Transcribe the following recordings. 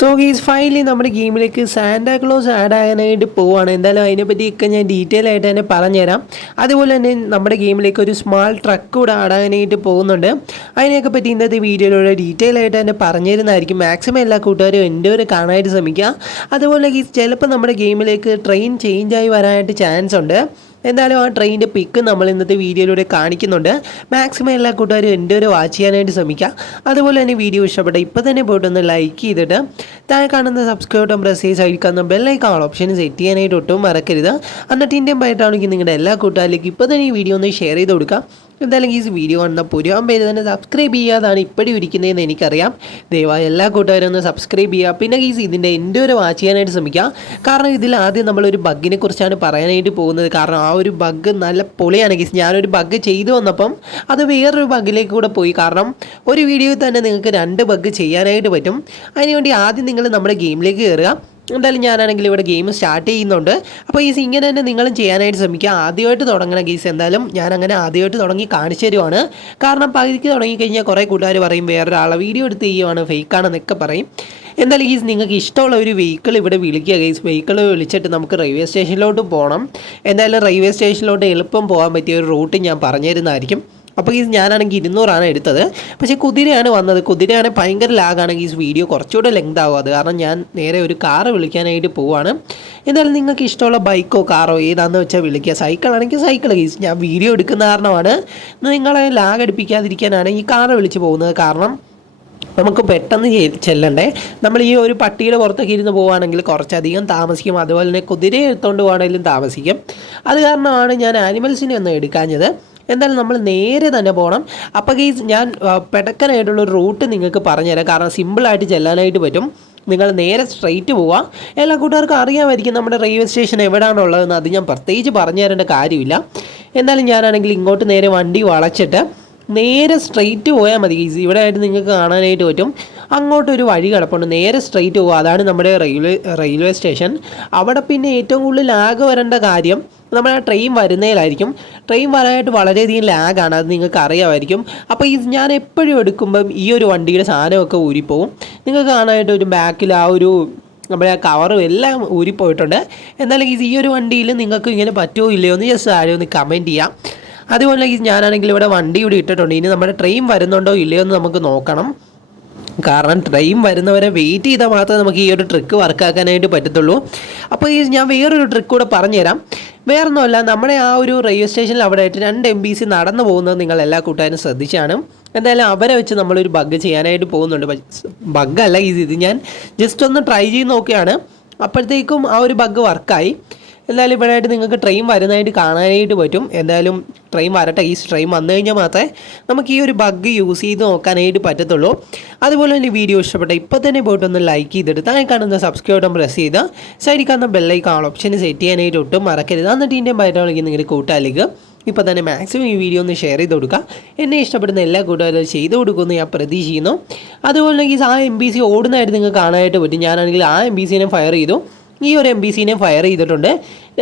So ഗീസ് finally നമ്മുടെ ഗെയിമിലേക്ക് Santa Claus add ആകാനായിട്ട് പോവുകയാണ്. എന്തായാലും അതിനെപ്പറ്റിയൊക്കെ ഞാൻ ഡീറ്റെയിൽ ആയിട്ട് തന്നെ പറഞ്ഞുതരാം. അതുപോലെ തന്നെ നമ്മുടെ ഗെയിമിലേക്ക് ഒരു സ്മാൾ ട്രക്ക് കൂടെ ആഡ് ആകാനായിട്ട് പോകുന്നുണ്ട്. അതിനെയൊക്കെ പറ്റി ഇന്നത്തെ വീഡിയോയിലൂടെ ഡീറ്റെയിൽ ആയിട്ട് തന്നെ പറഞ്ഞു തരുന്നതായിരിക്കും. മാക്സിമം എല്ലാ കൂട്ടുകാരും എൻ്റെ ഒരു കാണാനായിട്ട് ശ്രമിക്കുക. അതുപോലെ ഗീസ് ചിലപ്പോൾ നമ്മുടെ ഗെയിമിലേക്ക് ട്രെയിൻ ചേഞ്ചായി വരാനായിട്ട് ചാൻസ് ഉണ്ട്. എന്തായാലും ആ ട്രെയിനിൻ്റെ പിക്ക് നമ്മൾ ഇന്നത്തെ വീഡിയോയിലൂടെ കാണിക്കുന്നുണ്ട്. മാക്സിമം എല്ലാ കൂട്ടുകാരും എൻ്റെ ഒരു വാച്ച് ചെയ്യാനായിട്ട് ശ്രമിക്കുക. അതുപോലെ തന്നെ വീഡിയോ ഇഷ്ടപ്പെട്ട ഇപ്പോൾ തന്നെ പോയിട്ടൊന്ന് ലൈക്ക് ചെയ്തിട്ട് താഴെ കാണുന്ന സബ്സ്ക്രൈബ് ബട്ടൺ പ്രസ് ചെയ്ത് സൈഡിൽ കാണുന്ന ബെല്ലൈക്കൺ ഓപ്ഷൻ സെറ്റ് ചെയ്യാനായിട്ട് ഒട്ടും മറക്കരുത്. എന്നിട്ട് ഇന്ത്യൻ ആയിട്ടാണെങ്കിൽ നിങ്ങളുടെ എല്ലാ കൂട്ടുകാരിലേക്കും ഇപ്പോൾ തന്നെ ഈ വീഡിയോ ഒന്ന് ഷെയർ ചെയ്ത് കൊടുക്കുക. എന്തായാലും ഈ വീഡിയോ കാണുന്ന പുരാൻ പേര് തന്നെ സബ്സ്ക്രൈബ് ചെയ്യാതാണ് ഇപ്പോഴും ഇരിക്കുന്നതെന്ന് എനിക്കറിയാം. ദയവായി എല്ലാ കൂട്ടുകാരും ഒന്ന് സബ്സ്ക്രൈബ് ചെയ്യുക. പിന്നെ ഇതിൻ്റെ എൻ്റെ ഒരു വാച്ച് ചെയ്യാനായിട്ട് ശ്രമിക്കുക. കാരണം ഇതിൽ ആദ്യം നമ്മളൊരു ബഗ്ഗിനെ കുറിച്ചാണ് പറയാനായിട്ട് പോകുന്നത്. കാരണം ആ ഒരു ബഗ് നല്ല പൊളിയാണ് ഗീസ്. ഞാനൊരു ബഗ് ചെയ്തു വന്നപ്പം അത് വേറൊരു ബഗ്ഗിലേക്ക് കൂടെ പോയി. കാരണം ഒരു വീഡിയോയിൽ തന്നെ നിങ്ങൾക്ക് 2 ബഗ് ചെയ്യാനായിട്ട് പറ്റും. അതിനുവേണ്ടി ആദ്യം നിങ്ങൾ നമ്മുടെ ഗെയിമിലേക്ക് കയറുക. എന്തായാലും ഞാനാണെങ്കിൽ ഇവിടെ ഗെയിം സ്റ്റാർട്ട് ചെയ്യുന്നുണ്ട്. അപ്പോൾ ഇങ്ങനെ തന്നെ നിങ്ങളും ചെയ്യാനായിട്ട് ശ്രമിക്കുക. ആദ്യമായിട്ട് തുടങ്ങണം ഗെയ്സ്. എന്തായാലും ഞാനങ്ങനെ ആദ്യമായിട്ട് തുടങ്ങി കാണിച്ചു തരുവാണ്. കാരണം പകുതിക്ക് തുടങ്ങിക്കഴിഞ്ഞാൽ കുറേ കൂട്ടുകാർ പറയും വേറൊരാളെ വീഡിയോ എടുത്ത് ചെയ്യുവാണ്, ഫേക്കാണെന്നൊക്കെ പറയും. എന്തായാലും നിങ്ങൾക്ക് ഇഷ്ടമുള്ള ഒരു വെഹിക്കിൾ ഇവിടെ വിളിക്കുക ഗെയ്സ്. വെഹിക്കിൾ വിളിച്ചിട്ട് നമുക്ക് റെയിൽവേ സ്റ്റേഷനിലോട്ട് പോകണം. എന്തായാലും റെയിൽവേ സ്റ്റേഷനിലോട്ട് എളുപ്പം പോകാൻ പറ്റിയ ഒരു റൂട്ട് ഞാൻ പറഞ്ഞു തരുന്നതായിരിക്കും. അപ്പോൾ ഞാനാണെങ്കിൽ 200 എടുത്തത്. പക്ഷേ കുതിരയാണ് വന്നത്. കുതിരയാണ് ഭയങ്കര ലാഗാണെങ്കിൽ വീഡിയോ കുറച്ചുകൂടെ ലെങ്ത് ആവും. അത് കാരണം ഞാൻ നേരെ ഒരു കാറ് വിളിക്കാനായിട്ട് പോവുകയാണ്. എന്തായാലും നിങ്ങൾക്ക് ഇഷ്ടമുള്ള ബൈക്കോ കാറോ ഏതാണെന്ന് വെച്ചാൽ വിളിക്കുക. സൈക്കിളാണെങ്കിൽ സൈക്കിൾ ഗീസ്. ഞാൻ വീഡിയോ എടുക്കുന്ന കാരണമാണ്, നിങ്ങളെ ലാഗ് അടുപ്പിക്കാതിരിക്കാനാണ് ഈ കാറ് വിളിച്ച് പോകുന്നത്. കാരണം നമുക്ക് പെട്ടെന്ന് ചെല്ലണ്ടേ. നമ്മൾ ഈ ഒരു പട്ടിയുടെ പുറത്തൊക്കെ ഇരുന്ന് പോവുകയാണെങ്കിൽ കുറച്ചധികം താമസിക്കും. അതുപോലെ തന്നെ കുതിരയെ എടുത്തുകൊണ്ട് പോകണമെങ്കിലും താമസിക്കും. അത് കാരണമാണ് ഞാൻ ആനിമൽസിനെ ഒന്നും എടുക്കാഞ്ഞത്. എന്തായാലും നമ്മൾ നേരെ തന്നെ പോകണം. അപ്പോൾ ഞാൻ പെടക്കനായിട്ടുള്ളൊരു റൂട്ട് നിങ്ങൾക്ക് പറഞ്ഞുതരാം. കാരണം സിമ്പിളായിട്ട് ചെല്ലാനായിട്ട് പറ്റും. നിങ്ങൾ നേരെ സ്ട്രെയിറ്റ് പോവുക. എല്ലാ കൂട്ടുകാർക്കും അറിയാമായിരിക്കും നമ്മുടെ റെയിൽവേ സ്റ്റേഷൻ എവിടെയാണുള്ളതെന്ന്. അത് ഞാൻ പ്രത്യേകിച്ച് പറഞ്ഞു തരേണ്ട കാര്യമില്ല. എന്തായാലും ഞാനാണെങ്കിൽ ഇങ്ങോട്ട് നേരെ വണ്ടി വളച്ചിട്ട് നേരെ സ്ട്രെയിറ്റ് പോയാൽ മതി. ഇവിടെ ആയിട്ട് നിങ്ങൾക്ക് കാണാനായിട്ട് പറ്റും. അങ്ങോട്ടൊരു വഴി കിടപ്പുണ്ട്. നേരെ സ്ട്രെയിറ്റ് പോകുക. അതാണ് നമ്മുടെ റെയിൽവേ സ്റ്റേഷൻ. അവിടെ പിന്നെ ഏറ്റവും കൂടുതൽ ലാഗ് വരേണ്ട കാര്യം നമ്മുടെ ട്രെയിൻ വരുന്നതിലായിരിക്കും. ട്രെയിൻ വരാനായിട്ട് വളരെയധികം ലാഗാണ്. അത് നിങ്ങൾക്ക് അറിയാമായിരിക്കും. അപ്പോൾ ഞാൻ എപ്പോഴും എടുക്കുമ്പം ഈ ഒരു വണ്ടിയുടെ സാധനമൊക്കെ ഊരിപ്പോവും. നിങ്ങൾക്ക് കാണാനായിട്ട് ഒരു ബാക്കിൽ ആ ഒരു നമ്മുടെ ആ കവറും എല്ലാം ഊരിപ്പോയിട്ടുണ്ട്. എന്നാലും ഈ ഒരു വണ്ടിയിൽ നിങ്ങൾക്ക് ഇങ്ങനെ പറ്റുമോ ഇല്ലയോ എന്ന് ജസ്റ്റ് ആരും ഒന്ന് കമൻറ്റ് ചെയ്യാം. അതുപോലെ ഞാനാണെങ്കിൽ ഇവിടെ വണ്ടി ഇവിടെ ഇട്ടിട്ടുണ്ട്. ഇനി നമ്മുടെ ട്രെയിൻ വരുന്നുണ്ടോ ഇല്ലയോ എന്ന് നമുക്ക് നോക്കണം. കാരണം ട്രെയിൻ വരുന്നവരെ വെയിറ്റ് ചെയ്താൽ മാത്രമേ നമുക്ക് ഈ ഒരു ട്രിക്ക് വർക്കാക്കാനായിട്ട് പറ്റത്തുള്ളൂ. അപ്പോൾ ഞാൻ വേറൊരു ട്രിക്ക് കൂടെ പറഞ്ഞുതരാം. വേറൊന്നുമല്ല, നമ്മുടെ ആ ഒരു റെയിൽവേ സ്റ്റേഷനിൽ അവിടെ ആയിട്ട് 2 NPC നടന്നു പോകുന്നത് നിങ്ങൾ എല്ലാ കൂട്ടുകാരും ശ്രദ്ധിച്ചാണ്. എന്തായാലും അവരെ വെച്ച് നമ്മളൊരു ബഗ് ചെയ്യാനായിട്ട് പോകുന്നുണ്ട്. ബഗ്ഗല്ല ഇത് ഞാൻ ജസ്റ്റ് ഒന്ന് ട്രൈ ചെയ്ത് നോക്കുകയാണ്. അപ്പോഴത്തേക്കും ആ ഒരു ബഗ് വർക്കായി. എന്തായാലും ഇവിടെ ആയിട്ട് നിങ്ങൾക്ക് ട്രെയിൻ വരുന്നതായിട്ട് കാണാനായിട്ട് പറ്റും. എന്തായാലും ട്രെയിൻ വരട്ടെ. ട്രെയിൻ വന്നു കഴിഞ്ഞാൽ മാത്രമേ നമുക്ക് ഈ ഒരു ബഗ് യൂസ് ചെയ്ത് നോക്കാനായിട്ട് പറ്റത്തുള്ളൂ. അതുപോലെ തന്നെ വീഡിയോ ഇഷ്ടപ്പെട്ട ഇപ്പോൾ തന്നെ പോയിട്ടൊന്ന് ലൈക്ക് ചെയ്തിട്ട് താഴെ കാണുന്ന സബ്സ്ക്രൈബ് ബട്ടൺ പ്രസ് ചെയ്ത് സൈഡിൽ കാണുന്ന ബെല്ലൈക്കൺ ഓപ്ഷൻ സെറ്റ് ചെയ്യാനായിട്ട് ഒട്ടും മറക്കരുത്. എന്നിട്ട് ഇതിൻ്റെ ബയറ്റാണെങ്കിൽ നിങ്ങളുടെ കൂട്ടുകാരിലേക്ക് ഇപ്പോൾ തന്നെ മാക്സിമം ഈ വീഡിയോ ഒന്ന് ഷെയർ ചെയ്ത് കൊടുക്കുക. എന്നെ ഇഷ്ടപ്പെടുന്ന എല്ലാ കൂട്ടുകാരും ചെയ്ത് കൊടുക്കുമെന്ന് ഞാൻ പ്രതീക്ഷിക്കുന്നു. അതുപോലെ ആ NPC ഓടുന്നതായിട്ട് നിങ്ങൾക്ക് കാണാനായിട്ട് പറ്റും. ഞാനാണെങ്കിൽ ആ NPCനെ ഫയർ ചെയ്തു. ഈ ഒരു NPCനെ ഫയർ ചെയ്തിട്ടുണ്ട്.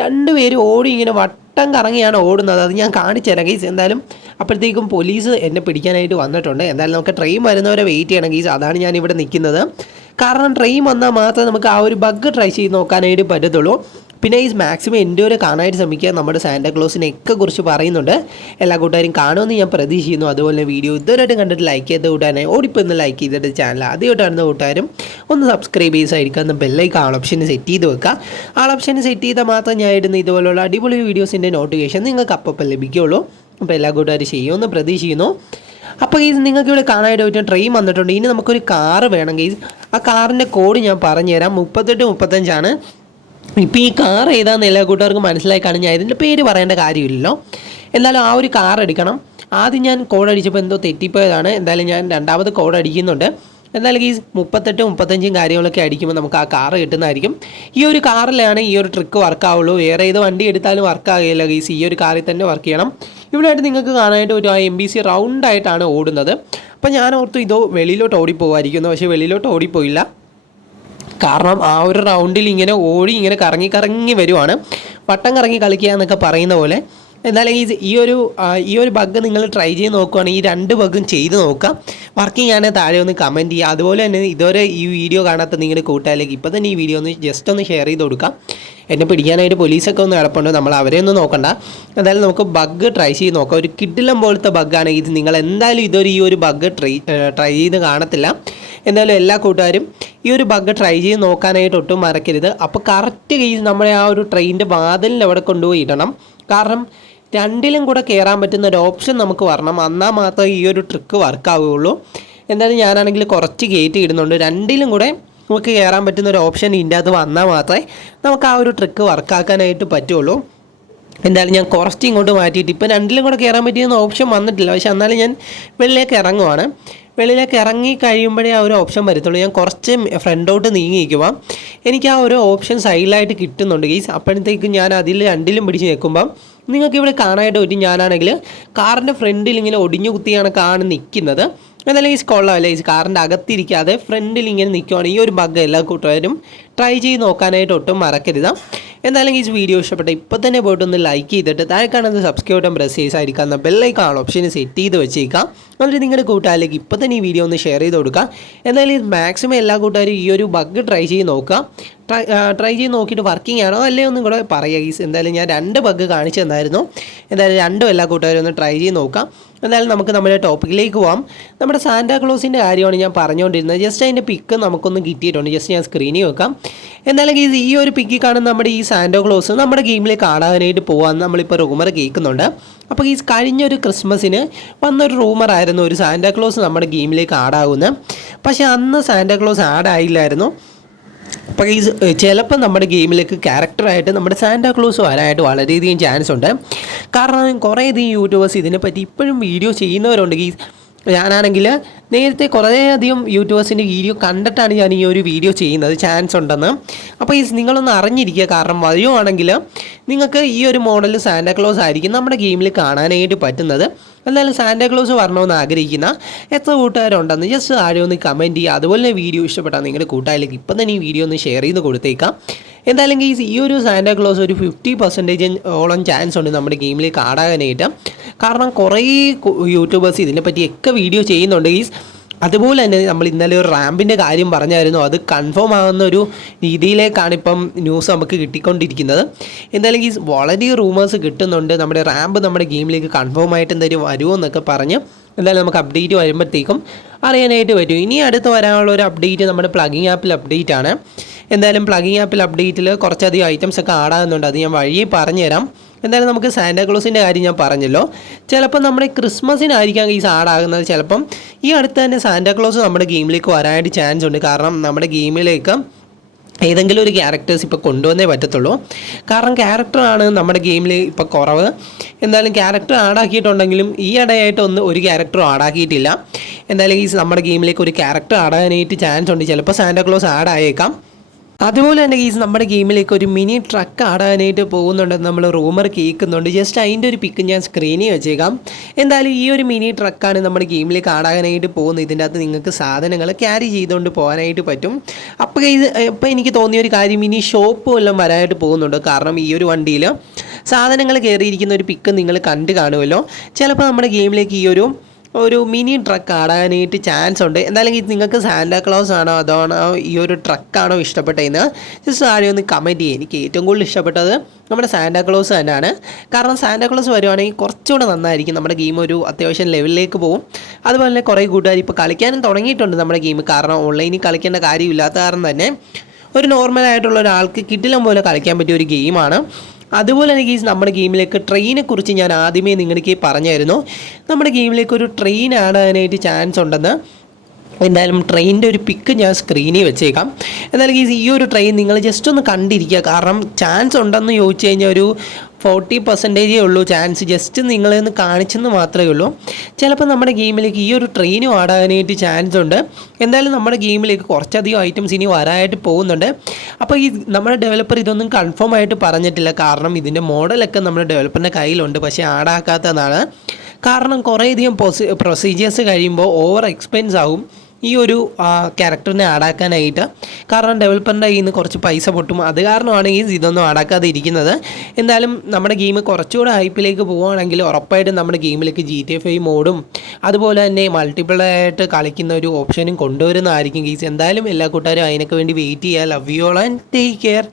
2 പേരും ഓടി ഇങ്ങനെ വട്ടം കറങ്ങിയാണ് ഓടുന്നത്. അത് ഞാൻ കാണിച്ചു തരാം ഗീസ്. എന്തായാലും അപ്പോഴത്തേക്കും പോലീസ് എന്നെ പിടിക്കാനായിട്ട് വന്നിട്ടുണ്ട്. എന്തായാലും നമുക്ക് ട്രെയിൻ വരുന്നവരെ വെയിറ്റ് ചെയ്യണം ഗീസ്. അതാണ് ഞാനിവിടെ നിൽക്കുന്നത്. കാരണം ട്രെയിൻ വന്നാൽ മാത്രമേ നമുക്ക് ആ ഒരു ബഗ് ട്രൈ ചെയ്ത് നോക്കാനായിട്ട് പറ്റത്തുള്ളൂ. പിന്നെ മാക്സിമം എൻ്റെ ഒരു കാണാനായിട്ട് ശ്രമിക്കുക. നമ്മുടെ സാന്റാക്ലോസിനെയൊക്കെ കുറിച്ച് പറയുന്നുണ്ട്. എല്ലാ കൂട്ടുകാരും കാണുമെന്ന് ഞാൻ പ്രതീക്ഷിക്കുന്നു. അതുപോലെ വീഡിയോ ഇതുവരെയായിട്ട് കണ്ടിട്ട് ലൈക്ക് ചെയ്ത കൂട്ടാനെ ഓടിപ്പോൾ ഒന്ന് ലൈക്ക് ചെയ്തിട്ട് ചാനൽ ആദ്യമായിട്ടായിരുന്ന കൂട്ടുകാരും ഒന്ന് സബ്സ്ക്രൈബ് ചെയ്തായിരിക്കും. ബെല്ലൈക്കൺ ഓപ്ഷൻ സെറ്റ് ചെയ്ത് വെക്കുക. ആ ഓപ്ഷൻ സെറ്റ് ചെയ്താൽ മാത്രം ഞാൻ ഇടുന്ന ഇതുപോലുള്ള അടിപൊളി വീഡിയോസിൻ്റെ നോട്ടിഫിക്കേഷൻ നിങ്ങൾക്ക് അപ്പം ലഭിക്കുകയുള്ളൂ. അപ്പോൾ എല്ലാ കൂട്ടുകാരും ചെയ്യുമെന്ന് പ്രതീക്ഷിക്കുന്നു. അപ്പോൾ നിങ്ങൾക്ക് ഇവിടെ കാണാനായിട്ട് പറ്റും ട്രെയിൻ വന്നിട്ടുണ്ട്. ഇനി നമുക്കൊരു കാറ് വേണം ഗെയ്സ്. ആ കാറിൻ്റെ കോഡ് ഞാൻ പറഞ്ഞുതരാം. 3835 ഇപ്പോൾ ഈ കാർ ഏതാണെന്ന് എല്ലാ കൂട്ടുകാർക്കും മനസ്സിലായി കാണും. ഞാൻ ഇതിൻ്റെ പേര് പറയേണ്ട കാര്യമില്ലല്ലോ. എന്തായാലും ആ ഒരു കാർ അടിക്കണം. ആദ്യം ഞാൻ കോഡ് അടിച്ചപ്പോൾ എന്തോ തെറ്റിപ്പോയതാണ്. എന്തായാലും ഞാൻ 2ാമത് കോഡ് അടിക്കുന്നുണ്ട്. എന്തായാലും 38, 35 കാര്യങ്ങളൊക്കെ അടിക്കുമ്പോൾ നമുക്ക് ആ കാർ കിട്ടുന്നതായിരിക്കും. ഈ ഒരു കാറിലാണ് ഈ ഒരു ട്രിക്ക് വർക്കാവുള്ളൂ. വേറെ ഏത് വണ്ടി എടുത്താലും വർക്കാകില്ല ഗീസ്. ഈ ഒരു കാറിൽ തന്നെ വർക്ക് ചെയ്യണം. ഇവിടെയായിട്ട് നിങ്ങൾക്ക് കാണാനായിട്ട് ഒരു NPC റൗണ്ടായിട്ടാണ് ഓടുന്നത്. അപ്പോൾ ഞാൻ ഓർത്തു ഇതോ വെളിയിലോട്ട് ഓടിപ്പോവായിരിക്കുന്നു. പക്ഷേ വെളിയിലോട്ട് ഓടിപ്പോയില്ല. കാരണം ആ ഒരു റൗണ്ടിൽ ഇങ്ങനെ ഓടി ഇങ്ങനെ കറങ്ങി വരുവാണ്. വട്ടം കറങ്ങി കളിക്കുക എന്നൊക്കെ പറയുന്ന പോലെ. എന്തായാലും ഈ ഒരു ബഗ് നിങ്ങൾ ട്രൈ ചെയ്ത് നോക്കുകയാണെങ്കിൽ ഈ 2 ബഗ്ഗും ചെയ്ത് നോക്കാം. വർക്കിംഗ് ആണെങ്കിൽ താഴെ ഒന്ന് കമൻറ്റ് ചെയ്യുക. അതുപോലെ തന്നെ ഇതുവരെ ഈ വീഡിയോ കാണാത്ത നിങ്ങളുടെ കൂട്ടുകാരിലേക്ക് ഇപ്പോൾ തന്നെ ഈ വീഡിയോ ഒന്ന് ജസ്റ്റ് ഒന്ന് ഷെയർ ചെയ്ത് കൊടുക്കാം. എന്നെ പിടിക്കാനായിട്ട് പോലീസൊക്കെ ഒന്ന് കിടപ്പുണ്ട്, നമ്മൾ അവരെ ഒന്നും നോക്കണ്ട. എന്തായാലും നമുക്ക് ബഗ് ട്രൈ ചെയ്ത് നോക്കാം. ഒരു കിഡിലം പോലത്തെ ബഗ്ഗാണ് ഇത്. നിങ്ങൾ എന്തായാലും ഈ ഒരു ബഗ് ട്രൈ ചെയ്ത് കാണത്തില്ല. എന്തായാലും എല്ലാ കൂട്ടുകാരും ഈ ഒരു ബഗ് ട്രൈ ചെയ്ത് നോക്കാനായിട്ട് ഒട്ടും മറക്കരുത്. അപ്പോൾ കറക്റ്റ് കേസ് നമ്മുടെ ആ ഒരു ട്രെയിനിൻ്റെ വാതിലിൽ അവിടെ കൊണ്ടുപോയി ഇടണം. കാരണം 2ലും കൂടെ കയറാൻ പറ്റുന്ന ഒരു ഓപ്ഷൻ നമുക്ക് വരണം, എന്നാൽ മാത്രമേ ഈ ഒരു ട്രിക്ക് വർക്കാവുകയുള്ളൂ. എന്തായാലും ഞാനാണെങ്കിൽ കുറച്ച് ഗേറ്റ് ഇടുന്നുണ്ട്. 2ലും കൂടെ നമുക്ക് കയറാൻ പറ്റുന്ന ഒരു ഓപ്ഷൻ ഇതിൻ്റെ അത് വന്നാൽ മാത്രമേ നമുക്ക് ആ ഒരു ട്രിക്ക് വർക്കാക്കാനായിട്ട് പറ്റുള്ളൂ. എന്തായാലും ഞാൻ കുറച്ച് ഇങ്ങോട്ട് മാറ്റിയിട്ട് ഇപ്പോൾ 2ലും കൂടെ കയറാൻ പറ്റിയെന്ന ഓപ്ഷൻ വന്നിട്ടില്ല. പക്ഷെ എന്നാലും ഞാൻ വെളിയിലേക്ക് ഇറങ്ങുവാണ്. വെളിയിലേക്ക് ഇറങ്ങി കഴിയുമ്പോഴേ ആ ഒരു ഓപ്ഷൻ വരത്തുള്ളൂ. ഞാൻ കുറച്ച് ഫ്രണ്ടോട്ട് നീങ്ങിയിരിക്കുക, എനിക്ക് ആ ഒരു ഓപ്ഷൻ സൈഡിലായിട്ട് കിട്ടുന്നുണ്ട് ഗൈസ്. അപ്പോഴത്തേക്കും ഞാൻ അതിൽ 2ലും പിടിച്ച് നിൽക്കുമ്പം നിങ്ങൾക്ക് ഇവിടെ കാണാനായിട്ട് പറ്റും. ഞാനാണെങ്കിൽ കാറിൻ്റെ ഫ്രണ്ടിൽ ഇങ്ങനെ ഒടിഞ്ഞു കുത്തിയാണ് നിൽക്കുന്നത്. എന്നാലും ഈ കൊള്ളാമല്ലേ, ഈ കാറിൻ്റെ അകത്തിരിക്കാതെ ഫ്രണ്ടിൽ ഇങ്ങനെ നിൽക്കുവാണ്. ഈ ഒരു ബഗ് എല്ലാ കൂട്ടുകാരും ട്രൈ ചെയ്ത് നോക്കാനായിട്ട് ഒട്ടും മറക്കരുത്. എന്തായാലും ഈ വീഡിയോ ഇഷ്ടപ്പെട്ട ഇപ്പോൾ തന്നെ പോയിട്ടൊന്ന് ലൈക്ക് ചെയ്തിട്ട് താഴെ കാണുന്ന സബ്സ്ക്രൈബ് ബട്ടൺ പ്രസ് ചെയ്തായിരിക്കാവുന്ന ബെല്ലൈക്കൺ ഓപ്ഷൻ സെറ്റ് ചെയ്ത് വെച്ചേക്കാം. എന്നിട്ട് നിങ്ങളുടെ കൂട്ടുകാരിലേക്ക് ഇപ്പോൾ തന്നെ ഈ വീഡിയോ ഒന്ന് ഷെയർ ചെയ്ത് കൊടുക്കുക. എന്തായാലും മാക്സിമം എല്ലാ കൂട്ടുകാരും ഈ ഒരു ബഗ് ട്രൈ ചെയ്ത് നോക്കുക. ട്രൈ ചെയ്ത് നോക്കിയിട്ട് വർക്കിംഗ് ആണോ അല്ലേ ഒന്നും കൂടെ പറയുക ഗീസ്. എന്തായാലും ഞാൻ 2 ബഗ് കാണിച്ചു തന്നായിരുന്നു. എന്തായാലും 2ഉം എല്ലാ കൂട്ടുകാരും ഒന്ന് ട്രൈ ചെയ്ത് നോക്കാം. എന്തായാലും നമുക്ക് നമ്മുടെ ടോപ്പിക്കിലേക്ക് പോകാം. നമ്മുടെ സാന്റാക്ലോസിൻ്റെ കാര്യമാണ് ഞാൻ പറഞ്ഞുകൊണ്ടിരുന്നത്. ജസ്റ്റ് അതിൻ്റെ പിക്ക് നമുക്കൊന്ന് കിട്ടിയിട്ടുണ്ട്. ജസ്റ്റ് ഞാൻ സ്ക്രീനിൽ വെക്കാം. എന്തായാലും ഗീസ് ഈ ഒരു പിക്കിൽ കാണുന്ന നമ്മുടെ ഈ സാന്റാക്ലോസ് നമ്മുടെ ഗെയിമിലേക്ക് ആടാനായിട്ട് പോകാമെന്ന് നമ്മളിപ്പോൾ റൂമർ കേൾക്കുന്നുണ്ട്. അപ്പോൾ ഈ കഴിഞ്ഞൊരു ക്രിസ്മസിന് വന്നൊരു റൂമറായിരുന്നു ഒരു സാന്റാക്ലോസ് നമ്മുടെ ഗെയിമിലേക്ക് ആടാകുന്നത്. പക്ഷേ അന്ന് സാന്റാക്ലോസ് ആഡായില്ലായിരുന്നു. അപ്പോൾ ഈ ചിലപ്പോൾ നമ്മുടെ ഗെയിമിലേക്ക് ക്യാരക്ടറായിട്ട് നമ്മുടെ സാന്റാക്ലോസ് വരാനായിട്ട് വളരെയധികം ചാൻസ് ഉണ്ട്. കാരണം കുറേയധികം യൂട്യൂബേഴ്സ് ഇതിനെപ്പറ്റി ഇപ്പോഴും വീഡിയോ ചെയ്യുന്നവരുണ്ട്. ഞാനാണെങ്കിൽ നേരത്തെ കുറേയധികം യൂട്യൂബേഴ്സിൻ്റെ വീഡിയോ കണ്ടിട്ടാണ് ഞാൻ ഈ ഒരു വീഡിയോ ചെയ്യുന്നത്, ചാൻസ് ഉണ്ടെന്ന്. അപ്പോൾ നിങ്ങളൊന്ന് അറിഞ്ഞിരിക്കുക. കാരണം വരുവാണെങ്കിൽ നിങ്ങൾക്ക് ഈ ഒരു മോഡൽ സാന്റാക്ലോസ് ആയിരിക്കും നമ്മുടെ ഗെയിമിൽ കാണാനായിട്ട് പറ്റുന്നത്. എന്നാലും സാന്റാക്ലോസ് വരണമെന്ന് ആഗ്രഹിക്കുന്ന എത്ര കൂട്ടുകാരുണ്ടെന്ന് ജസ്റ്റ് താഴെ ഒന്ന് കമൻറ്റ് ചെയ്യുക. അതുപോലെ വീഡിയോ ഇഷ്ടപ്പെട്ടാൽ നിങ്ങളുടെ കൂട്ടുകാരിലേക്ക് ഇപ്പം തന്നെ ഈ വീഡിയോ ഒന്ന് ഷെയർ ചെയ്ത് കൊടുത്തേക്കാം. എന്തായാലും ഈ ഒരു സാന്റാക്ലോസ് ഒരു 50% ഓളം ചാൻസ് ഉണ്ട് നമ്മുടെ ഗെയിമിലേക്ക് ആടാകാനായിട്ട്. കാരണം കുറേ യൂട്യൂബേഴ്സ് ഇതിനെപ്പറ്റിയൊക്കെ വീഡിയോ ചെയ്യുന്നുണ്ട് ഗീസ്. അതുപോലെ തന്നെ നമ്മൾ ഇന്നലെ ഒരു റാമ്പിൻ്റെ കാര്യം പറഞ്ഞായിരുന്നു, അത് കൺഫേം ആകുന്ന ഒരു രീതിയിലേക്കാണ് ഇപ്പം ന്യൂസ് നമുക്ക് കിട്ടിക്കൊണ്ടിരിക്കുന്നത്. എന്തായാലും ഈ വളരെ റൂമേഴ്സ് കിട്ടുന്നുണ്ട് നമ്മുടെ റാമ്പ് നമ്മുടെ ഗെയിമിലേക്ക് കൺഫേം ആയിട്ട് എന്തായാലും വരുമോ എന്നൊക്കെ പറഞ്ഞ്. എന്തായാലും നമുക്ക് അപ്ഡേറ്റ് വരുമ്പോഴത്തേക്കും അറിയാനായിട്ട് പറ്റും. ഇനി അടുത്ത് വരാനുള്ള ഒരു അപ്ഡേറ്റ് നമ്മുടെ പ്ലഗിങ് ആപ്പിൽ അപ്ഡേറ്റ് ആണ്. എന്തായാലും പ്ലഗിങ് ആപ്പിൽ അപ്ഡേറ്റിൽ കുറച്ചധികം ഐറ്റംസ് ഒക്കെ ആടാകുന്നുണ്ട്. അത് ഞാൻ വഴിയെ പറഞ്ഞുതരാം. എന്തായാലും നമുക്ക് സാന്റാക്ലോസിൻ്റെ കാര്യം ഞാൻ പറഞ്ഞല്ലോ. ചിലപ്പോൾ നമ്മുടെ ക്രിസ്മസിനായിരിക്കാം ഈ ആടാകുന്നത്. ചിലപ്പം ഈ അടുത്ത് തന്നെ സാന്റാക്ലോസ് നമ്മുടെ ഗെയിമിലേക്ക് വരാനായിട്ട് ചാൻസ് ഉണ്ട്. കാരണം നമ്മുടെ ഗെയിമിലേക്ക് ഏതെങ്കിലും ഒരു ക്യാരക്ടേഴ്സ് ഇപ്പോൾ കൊണ്ടുവന്നേ പറ്റത്തുള്ളൂ. കാരണം ക്യാരക്ടറാണ് നമ്മുടെ ഗെയിമിൽ ഇപ്പോൾ കുറവ്. എന്തായാലും ക്യാരക്ടർ ആഡാക്കിയിട്ടുണ്ടെങ്കിലും ഈ ഇടയായിട്ട് ഒരു ക്യാരക്ടറും ആഡാക്കിയിട്ടില്ല. എന്തായാലും നമ്മുടെ ഗെയിമിലേക്ക് ഒരു ക്യാരക്ടർ ആടാനായിട്ട് ചാൻസ് ഉണ്ട്. ചിലപ്പോൾ സാന്റാക്ലോസ് ആഡായേക്കാം. അതുപോലെ തന്നെ നമ്മുടെ ഗെയിമിലേക്ക് ഒരു മിനി ട്രക്ക് ആടാനായിട്ട് പോകുന്നുണ്ടെന്ന് നമ്മൾ റൂമർ കേൾക്കുന്നുണ്ട്. ജസ്റ്റ് അതിൻ്റെ ഒരു പിക്ക് ഞാൻ സ്ക്രീനിൽ വെച്ചേക്കാം. എന്തായാലും ഈ ഒരു മിനി ട്രക്കാണ് നമ്മുടെ ഗെയിമിലേക്ക് ആടാനായിട്ട് പോകുന്നത്. ഇതിൻ്റെ അകത്ത് നിങ്ങൾക്ക് സാധനങ്ങൾ ക്യാരി ചെയ്തുകൊണ്ട് പോകാനായിട്ട് പറ്റും. അപ്പോൾ എനിക്ക് തോന്നിയൊരു കാര്യം, ഇനി ഷോപ്പ് വല്ലതും വരാനായിട്ട് പോകുന്നുണ്ട്. കാരണം ഈ ഒരു വണ്ടിയിൽ സാധനങ്ങൾ കയറിയിരിക്കുന്ന ഒരു പിക്ക് നിങ്ങൾ കണ്ടു കാണുമല്ലോ. ചിലപ്പോൾ നമ്മുടെ ഗെയിമിലേക്ക് ഒരു മിനി ട്രക്ക് ആടാനായിട്ട് ചാൻസ് ഉണ്ട്. എന്തായാലും നിങ്ങൾക്ക് സാന്റാക്ലോസ് ആണോ അതാണോ ഈ ഒരു ട്രക്കാണോ ഇഷ്ടപ്പെട്ടതെന്ന് ജസ്റ്റ് ആരെയും ഒന്ന് കമൻറ്റ് ചെയ്യുക. എനിക്ക് ഏറ്റവും കൂടുതൽ ഇഷ്ടപ്പെട്ടത് നമ്മുടെ സാന്റാക്ലോസ് തന്നെയാണ്. കാരണം സാന്റാക്ലോസ് വരുവാണെങ്കിൽ കുറച്ചുകൂടെ നന്നായിരിക്കും. നമ്മുടെ ഗെയിം ഒരു അത്യാവശ്യം ലെവലിലേക്ക് പോകും. അതുപോലെ തന്നെ കുറേ കൂട്ടുകാർ ഇപ്പോൾ കളിക്കാനും തുടങ്ങിയിട്ടുണ്ട് നമ്മുടെ ഗെയിം. കാരണം ഓൺലൈനിൽ കളിക്കേണ്ട കാര്യമില്ലാത്ത കാരണം തന്നെ ഒരു നോർമലായിട്ടുള്ള ഒരാൾക്ക് കിടിലം പോലെ കളിക്കാൻ പറ്റിയ ഒരു ഗെയിമാണ്. അതുപോലെ തന്നെ നമ്മുടെ ഗെയിമിലേക്ക് ട്രെയിനെ കുറിച്ച് ഞാൻ ആദ്യമേ നിങ്ങൾക്ക് പറഞ്ഞായിരുന്നു. നമ്മുടെ ഗെയിമിലേക്ക് ഒരു ട്രെയിൻ ആടാനായിട്ട് ചാൻസ് ഉണ്ടെന്ന്. എന്തായാലും ട്രെയിനിൻ്റെ ഒരു പിക്ക് ഞാൻ സ്ക്രീനിൽ വെച്ചേക്കാം. എന്നാലും ഈ ഒരു ട്രെയിൻ നിങ്ങൾ ജസ്റ്റ് ഒന്ന് കണ്ടിരിക്കുക. കാരണം ചാൻസ് ഉണ്ടെന്ന് ചോദിച്ചു കഴിഞ്ഞാൽ ഒരു 40% ഉള്ളൂ ചാൻസ്. ജസ്റ്റ് നിങ്ങളെന്ന് കാണിച്ചെന്ന് മാത്രമേ ഉള്ളൂ. ചിലപ്പോൾ നമ്മുടെ ഗെയിമിലേക്ക് ഈ ഒരു ട്രെയിനും ആടാനായിട്ട് ചാൻസ് ഉണ്ട്. എന്തായാലും നമ്മുടെ ഗെയിമിലേക്ക് കുറച്ചധികം ഐറ്റംസ് ഇനി വരാനായിട്ട് പോകുന്നുണ്ട്. അപ്പോൾ നമ്മുടെ ഡെവലപ്പർ ഇതൊന്നും കൺഫേം ആയിട്ട് പറഞ്ഞിട്ടില്ല. കാരണം ഇതിൻ്റെ മോഡലൊക്കെ നമ്മുടെ ഡെവലപ്പറിൻ്റെ കയ്യിലുണ്ട്, പക്ഷേ ആടാക്കാത്തതാണ്. കാരണം കുറേയധികം പ്രൊസീജിയേഴ്സ് കഴിയുമ്പോൾ ഓവർ എക്സ്പെൻസ് ആകും. ഈ ഒരു ക്യാരക്ടറിനെ ആഡാക്കാനായിട്ട്. കാരണം ഡെവലപ്പറിൻ്റെ കയ്യിൽ നിന്ന് കുറച്ച് പൈസ പൊട്ടും, അത് കാരണമാണ് ഈ ഇതൊന്നും ആഡാക്കാതെ ഇരിക്കുന്നത്. എന്തായാലും നമ്മുടെ ഗെയിം കുറച്ചുകൂടെ ഹൈപ്പിലേക്ക് പോവുകയാണെങ്കിൽ ഉറപ്പായിട്ടും നമ്മുടെ ഗെയിമിലേക്ക് GTA 5 മോഡും അതുപോലെ തന്നെ മൾട്ടിപ്പിളായിട്ട് കളിക്കുന്ന ഒരു ഓപ്ഷനും കൊണ്ടുവരുന്നതായിരിക്കും ഗെയ്സ്. എന്തായാലും എല്ലാ കൂട്ടുകാരും അതിനൊക്കെ വേണ്ടി വെയിറ്റ് ചെയ്യുക. Love you all and take care.